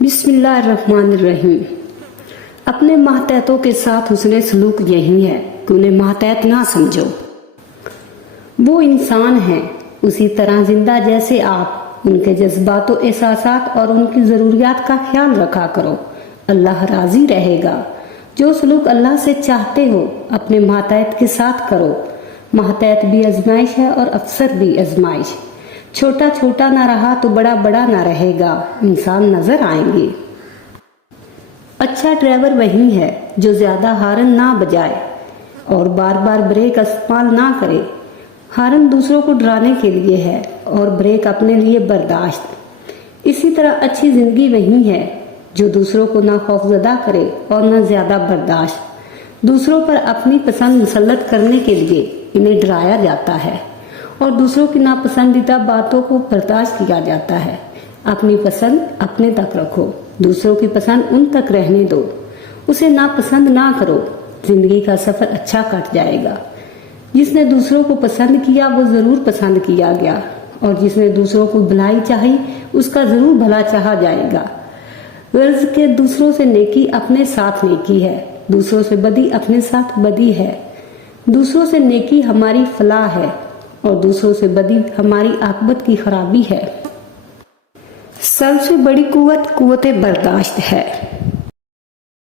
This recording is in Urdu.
بسم اللہ الرحمن الرحیم۔ اپنے ماتحتوں کے ساتھ حسن سلوک یہی ہے کہ انہیں ماتحت نہ سمجھو۔ وہ انسان ہیں اسی طرح زندہ جیسے آپ، ان کے جذبات و احساسات اور ان کی ضروریات کا خیال رکھا کرو، اللہ راضی رہے گا۔ جو سلوک اللہ سے چاہتے ہو اپنے ماتحت کے ساتھ کرو۔ ماتحت بھی آزمائش ہے اور افسر بھی آزمائش۔ چھوٹا چھوٹا نہ رہا تو بڑا بڑا نہ رہے گا، انسان نظر آئیں گے۔ اچھا ڈرائیور وہی ہے جو زیادہ ہارن نہ بجائے اور بار بار بریک استعمال نہ کرے۔ ہارن دوسروں کو ڈرانے کے لیے ہے اور بریک اپنے لیے برداشت۔ اسی طرح اچھی زندگی وہی ہے جو دوسروں کو نہ خوفزدہ کرے اور نہ زیادہ برداشت۔ دوسروں پر اپنی پسند مسلط کرنے کے لیے انہیں ڈرایا جاتا ہے اور دوسروں کی ناپسندیدہ باتوں کو برداشت کیا جاتا ہے۔ اپنی پسند اپنے تک رکھو، دوسروں کی پسند ان تک رہنے دو۔ اسے ناپسند نہ کرو، زندگی کا سفر اچھا کٹ جائے گا۔ جس نے دوسروں کو پسند کیا وہ ضرور پسند کیا گیا، اور جس نے دوسروں کو بھلائی چاہی اس کا ضرور بھلا چاہا جائے گا۔ غرض کہ دوسروں سے نیکی اپنے ساتھ نیکی ہے، دوسروں سے بدی اپنے ساتھ بدی ہے۔ دوسروں سے نیکی ہماری فلاح ہے اور دوسروں سے بدی ہماری عاقبت کی خرابی ہے۔ سب سے بڑی قوت برداشت ہے۔